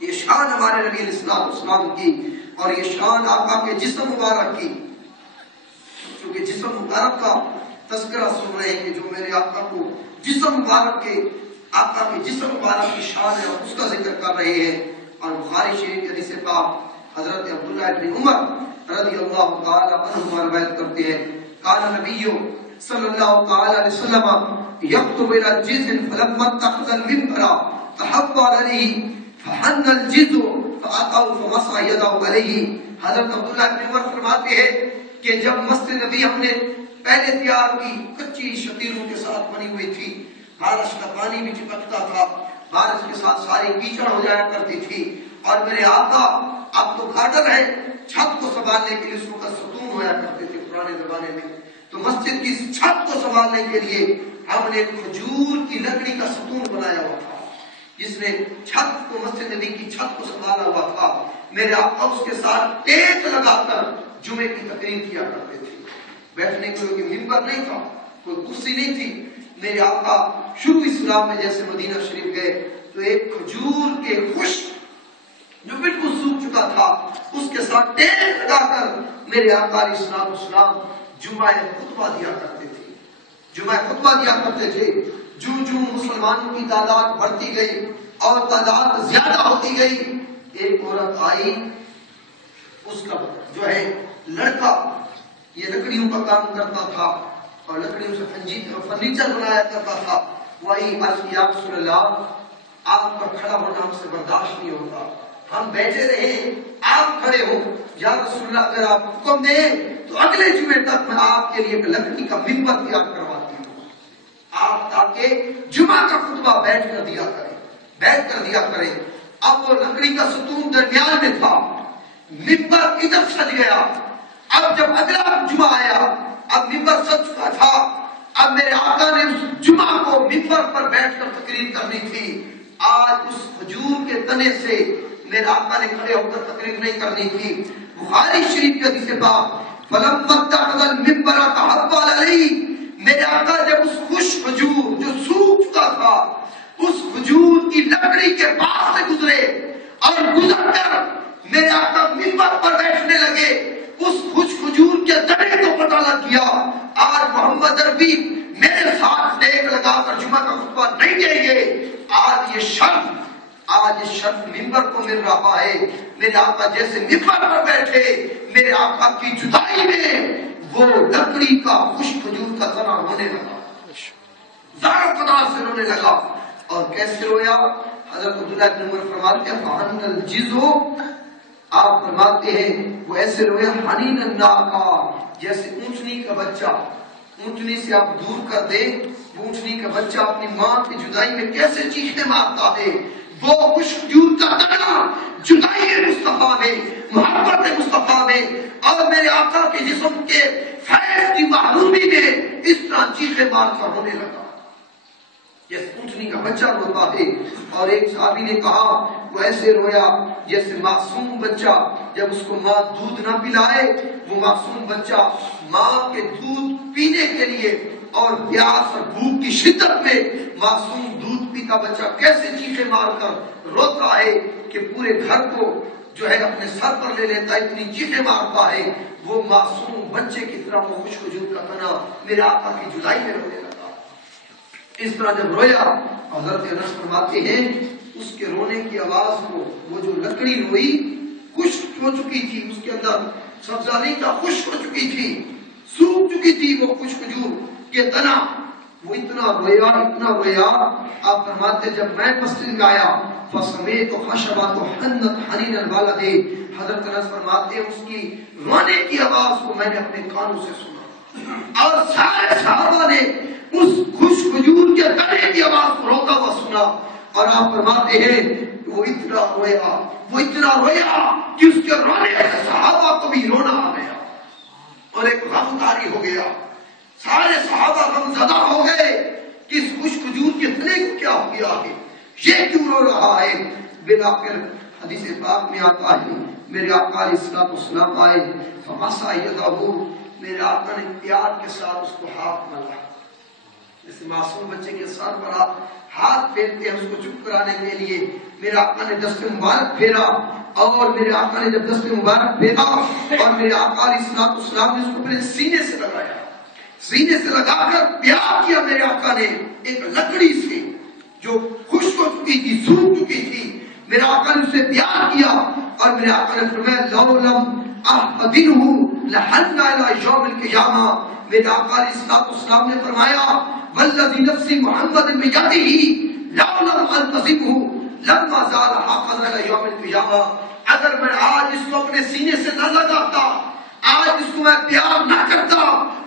یہ شان ہمارے نبی علیہ السلام کی، اور یہ شان آقا کے جسم مبارک کی، کیونکہ جسم مبارک کا تذکرہ سن رہے ہیں کہ جو میرے آقا کو جسم مبارک کے، آقا کے جسم مبارک کی شان ہے اور اس کا ذکر کر رہے ہیں۔ اور بخاری شریف کے حدیث پاک حضرت عبداللہ ابن عمر رضی اللہ تعالی عنہما روایت کرتے ہیں، قال نبی صلی اللہ تعالی علیہ وسلم یکتب الى الجزء فلما اتخذ المنبر تحب علیہ فحن الجزء فاتوا فمسح یده علیہ۔ حضرت عبداللہ ابن عمر فرماتے ہیں کہ جب مسجد نبی ہم نے پہلے تیار کی، کچی شتیروں کے ساتھ بنی ہوئی تھی، بارش کا پانی بھی چپکتا تھا، بارش کے ساتھ ساری کیچڑ ہو جایا کرتی تھی، اور میرے آقا اب تو گارڈن ہے، چھت کو سنبھالنے کے لیے اس وقت ستون ہوا کرتے تھے پرانے زمانے میں، تو مسجد کی چھت کو سنبھالنے کے لیے ہم نے کھجور کی لکڑی کا ستون بنایا ہوا تھا، جس نے چھت کو، مسجد نبی کی چھت کو سنبھالا ہوا تھا۔ میرے آقا اس کے ساتھ ٹیک لگا کر جمعے کی تقریر کیا کرتے تھے، بیٹھنے کے لیے ممبر نہیں تھا، کوئی کرسی نہیں تھی۔ میرے آقا شروع اسلام میں جیسے مدینہ شریف گئے تو ایک کھجور کے خشک جو بالکل سوکھ چکا تھا اس کے ساتھ ٹیک لگا کر میرے آقا علیہ السلام جمعہ خطبہ دیا کرتے تھے، جمعہ خطبہ دیا کرتے تھے۔ جو مسلمانوں کی تعداد بڑھتی گئی اور تعداد زیادہ ہوتی گئی، ایک عورت آئی، اس کا جو ہے لڑکا یہ لکڑیوں کا کام کرتا تھا اور لکڑیوں سے فرنیچر بنایا کرتا تھا، وہی عرض کیا رسول اللہ آپ کا کھڑا ہونا ہم سے برداشت نہیں ہوگا، ہم بیٹھے رہے آپ کھڑے ہو، یا رسول اللہ اگر آپ حکم دیں تو اگلے جمعے تک میں آپ کے لیے ایک لکڑی کا منبر تیار کرواتی ہوں، آپ تاکہ جمعہ کا خطبہ بیٹھ کر دیا کریں۔ اب وہ لکڑی کا ستون درمیان میں تھا، منبر ادھر سج گیا۔ اب جب اگلا جمعہ آیا، اب منبر سج چکا تھا، اب میرے آقا نے اس جمعہ کو منبر پر بیٹھ کر تقریر کرنی تھی۔ آج اس کھجور کے تنے سے میرے آقا نے کھڑے ہو کر تقریر نہیں کرنی تھی۔ بخاری شریف کے حدیث پاک فلما اتخذ المنبر تحب علیہ، میرے آقا جب اس خوش کھجور جو سوکھ چکا تھا اس کھجور کی لکڑی کے پاس سے گزرے اور گزر کر میرے آقا منبر پر بیٹھنے لگے، اس خوش کھجور کے تنے کو پتہ لگ گیا آج محمد عربی میرے ساتھ ٹیک لگا کر جمعہ کا خطبہ نہیں دیں گے، آج یہ شرف منبر کو مل رہا ہے۔ میرے آقا جیسے منبر پر بیٹھے، میرے آقا کی جدائی میں وہ لکڑی کا خوش کھجور کا تنا رونے لگا، زار قدار سے رونے لگا۔ اور کیسے رویا؟ حضرت عبداللہ بن عمر فرماتے ہیں فَحَنَّ الْجِزْءُ، آپ فرماتے ہیں وہ ایسے رویا حنین الناقہ، جیسے اونٹنی کا بچہ، اونٹنی سے آپ دور کر دیں، وہ اونٹنی کا بچہ اپنی ماں کی جدائی میں کیسے چیخیں مارتا ہے، وہ خوش کھجور کا تنا جدائی مصطفیٰ میں، محبت مصطفیٰ میں اور میرے آقا کے جسم کے فیض کی محرومی میں اس طرح چیخیں مار کر رونے لگا جیسے اونٹنی کا بچہ روتا ہے۔ اور ایک صحابی نے کہا وہ ایسے رویا جیسے معصوم بچہ جب اس کو ماں دودھ نہ پلائے، وہ معصوم بچہ ماں کے دودھ پینے کے لیے اور پیاس اور بھوک کی شدت میں معصوم دودھ پیتا بچہ کیسے چیخیں مار کر روتا ہے کہ پورے گھر کو جو ہے اپنے سر پر لے لیتا ہے، اتنی چیخیں مارتا ہے۔ وہ معصوم بچے کی طرح وہ خوش کھجور کا تنا میرے آقا کی جدائی میں رونے لگا۔ اس طرح جب رویا، حضرت انس فرماتے ہیں اس کے رونے کی آواز کو، وہ جو لکڑی روئی خشک ہو چکی تھی، اس کے اندر سبزہ نہیں تھا، خشک ہو چکی تھی، سوکھ چکی تھی وہ خوش کھجور کے تنا، وہ اتنا رویا۔ آپ فرماتے جب میں مسجد میں آیا فسمیت خشبۃ حنت حنین الوالد، حضرت انس فرماتے ہیں اس کی رونے کی آواز کو میں نے اپنے کانوں سے سنا اور سارے صحابہ نے اس خوش کھجور کے تنے کی آواز کو روتا ہوا سنا۔ اور آپ فرماتے ہیں وہ اتنا رویا کہ اس کے رونے سے صحابہ کو بھی رونا آ گیا اور ایک غم طاری ہو گیا، سارے صحابہ غم زدہ ہو گئے کہ اس خوش کھجور کے تنے کو کیا ہو گیا ہے، یہ کیوں رو رہا ہے۔ بالآخر حدیث پاک میں آتا ہے میرے آقا علیہ السلام آئے، فمسح یدہ، میرے آقا نے پیار کے ساتھ اس کو ہاتھ ملا، جیسے معصوم بچے کے سر پر آپ ہاتھ پھیرتے ہیں اس کو چپ کرانے کے لیے، میرے آقا نے دست مبارک پھیرا، اور میرے آقا نے جب دست مبارک پھیرا اور میرے آقا علیہ السلام نے اس کو اپنے سینے سے لگایا، سینے سے لگا کر پیار کیا میرے آقا نے ایک لکڑی سے جو خشک ہو چکی تھی، سوکھ چکی تھی، میرے آقا نے اسے پیار کیا، اور میرے آقا نے فرمایا لو لم احدنہ لحن الی یوم القیامہ، میرے آقا علیہ السلام نے فرمایا والذی نفسی محمد بیدہ لو لم التزمہ لما زال حافظ الی یوم القیامہ، اگر میں آج اس کو اپنے سینے سے نہ لگاتا، آج اس کو میں پیار نہ کرتا،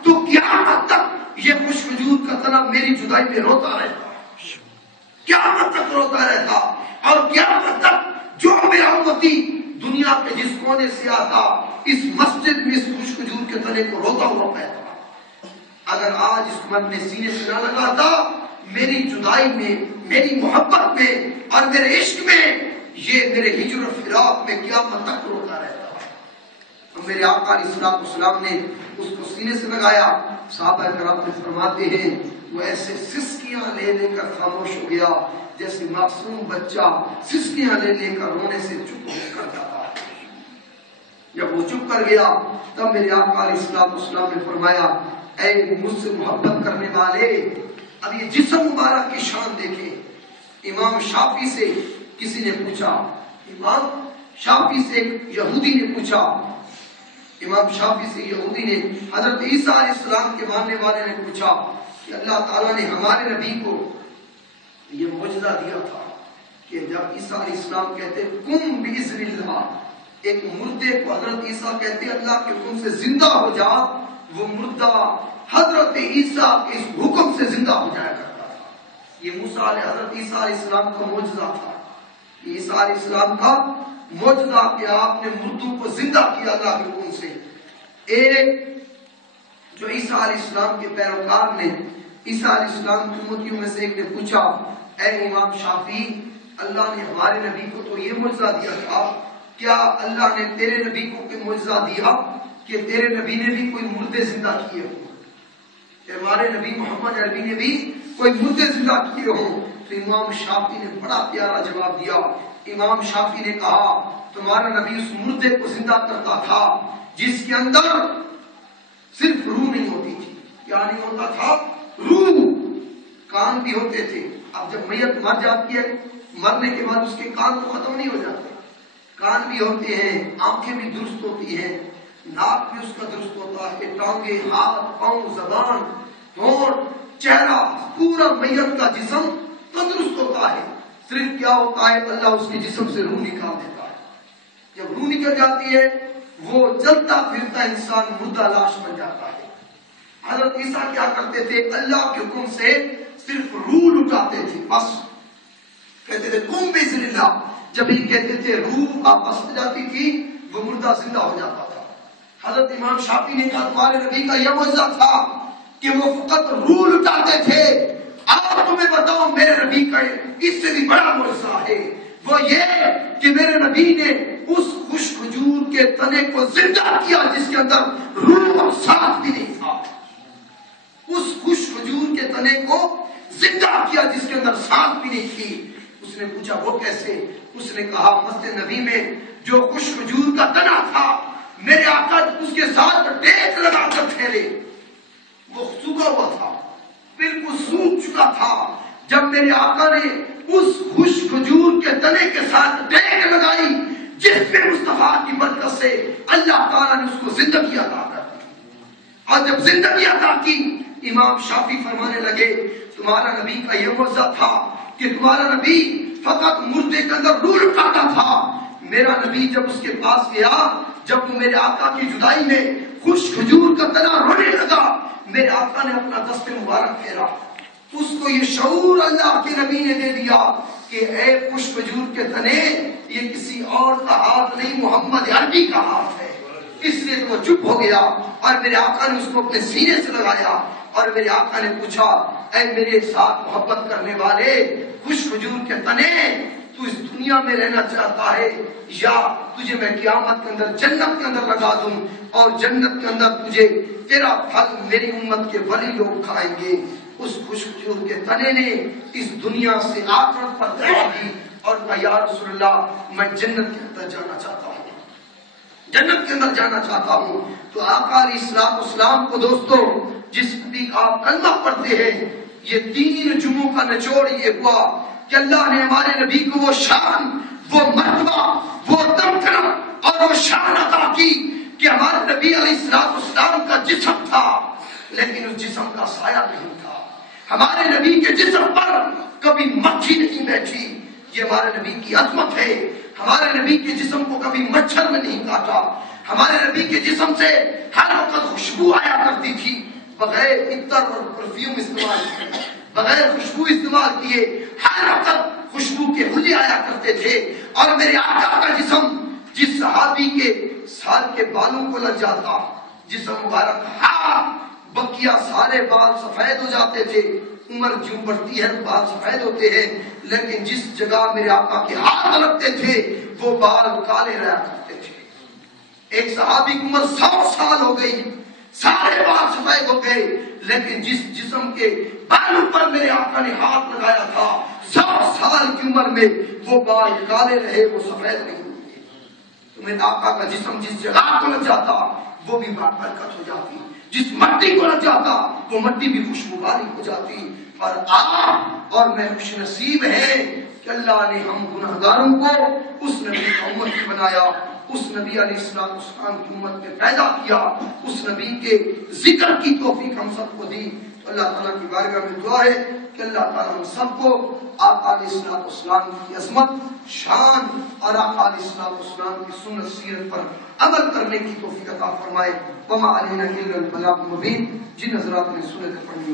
تو قیامت تک یہ خوش وجود کا تنا میری جدائی میں روتا رہتا، قیامت تک روتا رہتا، اور قیامت تک جو میرا امتی دنیا کے جس کونے سے آتا اس مسجد میں اس خوش وجود کے تنے کو روتا ہوا پاتا۔ اگر آج اس کو میں اپنے سینے سے نہ لگاتا، میری جدائی میں، میری محبت میں اور میرے عشق میں یہ میرے ہجر و فراق میں قیامت تک روتا رہتا۔ تو میرے آقا علیہ السلام نے اس کو سینے سے لگایا، صحابہ کرام فرماتے ہیں وہ ایسے سسکیاں لے لے کر خاموش ہو گیا جیسے معصوم بچہ سسکیاں لے لے کر رونے سے چپ کر جاتا ہے۔ جب وہ چپ کر گیا تب میرے آقا علیہ السلام نے فرمایا اے مجھ سے محبت کرنے والے، اب یہ جسم مبارک کی شان دیکھیں۔ امام شافعی سے کسی نے پوچھا، امام شافعی سے ایک یہودی نے پوچھا، امام شافعی سے یہودی نے حضرت عیسیٰ علیہ السلام کے ماننے والے نے پوچھا کہ اللہ تعالیٰ نے ہمارے نبی کو یہ معجزہ دیا تھا کہ جب عیسیٰ علیہ السلام کہتے کم بِإِذْنِ اللَّهِ، ایک مردے کو حضرت عیسیٰ کہتے اللہ کے حکم سے زندہ ہو جا، وہ مردہ حضرت عیسیٰ کے اس حکم سے زندہ ہو جایا کرتا تھا۔ یہ موسیٰ علیہ حضرت عیسیٰ علیہ السلام کا معجزہ تھا، عیسیٰ علیہ السلام کا معجزہ کہ آپ نے مردوں کو زندہ کیا اللہ کے حکم سے۔ ایک جو عیسیٰ علیہ السلام کے پیروکار نے، عیسیٰ علیہ السلام کی امتیوں میں سے ایک نے پوچھا اے امام شافعی، اللہ نے ہمارے نبی کو تو یہ معجزہ دیا تھا، کیا اللہ نے تیرے نبی کو کوئی معجزہ دیا کہ تیرے نبی نے بھی کوئی مردے زندہ کیے ہوں؟ ہمارے نبی محمد عربی نے بھی کوئی مردے زندہ کیے ہوں؟ تو امام شافعی نے بڑا پیارا جواب دیا۔ امام شافعی نے کہا تمہارا نبی اس مردے کو زندہ کرتا تھا جس کے اندر صرف روح نہیں ہوتی تھی۔ کیا نہیں ہوتا تھا؟ روح۔ کان بھی ہوتے تھے۔ اب جب میت مر جاتی ہے، مرنے کے بعد اس کے کان تو ختم نہیں ہو جاتے، کان بھی ہوتے ہیں، آنکھیں بھی درست ہوتی ہیں، ناک بھی اس کا درست ہوتا ہے، ٹانگیں، ہاتھ، پاؤں، زبان، ہونٹ، چہرہ، پورا میت کا جسم تندرست ہوتا ہے۔ صرف کیا ہوتا ہے اللہ اس کے جسم سے روح نکال دیتا ہے۔ جب روح نکل جاتی ہے وہ چلتا پھرتا انسان مردہ لاش بن جاتا ہے۔ حضرت عیسیٰ کیا کرتے تھے؟ اللہ کے حکم سے صرف روح لٹاتے تھے، بس کہتے تھے کم بِإِذْنِ اللَّهِ، جب ہی کہتے تھے روح واپس آ جاتی تھی وہ مردہ زندہ ہو جاتا تھا۔ حضرت امام شافعی نے کہا تمہارے نبی کا یہ معجزہ تھا کہ وہ فقط روح لٹاتے تھے، اب تمہیں بتاؤ میرے نبی کا اس سے بھی بڑا معجزہ ہے، وہ یہ کہ میرے نبی نے اس خوش وجود کے تنے کو زندہ کیا جس کے اندر روح اور سانس بھی نہیں تھا۔ اس خوش وجود کے تنے کو زندہ کیا جس کے اندر سانس بھی نہیں تھی۔ اس نے پوچھا وہ کیسے؟ اس نے کہا مسجد نبی میں جو خوش وجود کا تنا تھا میرے آقا اس کے ساتھ ٹیک لگا کر پھیلے، وہ سوکھا ہوا تھا، بالکل سوکھ چکا تھا۔ جب میرے آقا نے اس خوش وجود کے تنے کے ساتھ ٹیک لگائی جس میں مصطفیٰ کی برکت سے اللہ تعالیٰ نے اس کو زندگی عطا کر دی، اور جب زندگی عطا کی امام شافعی فرمانے لگے تمہارا نبی کا یہ معجزہ تھا کہ تمہارا نبی فقط مردے کے اندر روح لٹاتا تھا، میرا نبی جب اس کے پاس گیا، جب وہ میرے آقا کی جدائی میں خوش کھجور کا تنا رونے لگا، میرے آقا نے اپنا دست مبارک پھیرا، اس کو یہ شعور اللہ کے نبی نے دے دیا کہ اے خوش کھجور کے تنے یہ کسی اور کا ہاتھ نہیں محمد عربی کا ہاتھ ہے۔ اس لیے تو وہ چپ ہو گیا اور میرے آقا نے اس کو اپنے سینے سے لگایا اور میرے آقا نے پوچھا اے میرے ساتھ محبت کرنے والے خوش وجود کے تنے، تو اس دنیا میں رہنا چاہتا ہے یا تجھے میں قیامت کے اندر جنت کے اندر لگا دوں اور جنت کے اندر تجھے تیرا پھل میری امت کے ولی لوگ کھائیں گے؟ اس خوش کھجور کے تنے نے اس دنیا سے آخرت پر دعا دی اور کہا یا رسول اللہ میں جنت کے اندر جانا چاہتا ہوں، جنت کے اندر جانا چاہتا ہوں۔ تو آقا علیہ السلام کو دوستو جس نبی کا آپ کلمہ پڑھتے ہیں، یہ 3 جمعوں کا نچوڑ یہ ہوا کہ اللہ نے ہمارے نبی کو وہ شان، وہ مرتبہ، وہ دمکنا اور وہ شان عطا کی کہ ہمارے نبی علیہ السلام کا جسم تھا لیکن اس جسم کا سایہ نہیں تھا، ہمارے نبی کے جسم پر کبھی مکھی نہیں بیٹھی، یہ ہمارے نبی کی عظمت ہے۔ ہمارے نبی کے جسم کو کبھی مچھر میں نہیں کاٹا، ہمارے نبی کے جسم سے ہر وقت خوشبو آیا کرتی تھی، بغیر عطر اور پرفیوم استعمال کیے، بغیر خوشبو استعمال کیے ہر وقت خوشبو کے حلی آیا کرتے تھے۔ اور میرے آقا کا جسم جس صحابی کے سال کے بالوں کو لگ جاتا، جسم مبارک بکیا سارے بال سفید ہو جاتے تھے، عمر جو بڑھتی ہے بال سفید ہوتے ہیں، لیکن جس جگہ میرے آقا کے ہاتھ لگتے تھے وہ بال کالے رہا کرتے تھے۔ ایک صحابی کی عمر 100 سال ہو گئی، سارے بال سفید ہو گئے، لیکن جس جسم کے بالوں پر میرے آقا نے ہاتھ لگایا تھا 100 سال کی عمر میں وہ بال کالے رہے، وہ سفید نہیں ہوئے۔ تو میرے آقا کا جسم جس جگہ کو لگ جاتا وہ بھی برکت ہو جاتی، جس مٹی کو لگ جاتا وہ مٹی بھی خوشبو والی ہو جاتی۔ اور آپ اور میں خوش نصیب ہیں کہ اللہ نے ہم گناہگاروں کو اس نبی کا امت بنایا، اس نبی علیہ السلام کی امت میں پیدا کیا، اس نبی کے ذکر کی توفیق ہم سب کو دی۔ اللہ تعالیٰ کی بارگاہ میں دعا ہے کہ اللہ تعالیٰ ہم سب کو آقا علیہ السلام کی عظمت، شان اور آقا علیہ السلام کی سنت سیرت پر عمل کرنے کی توفیق عطا فرمائے۔ وما علینا الا البلاغ المبین۔ جن حضرات نے سنت پڑھی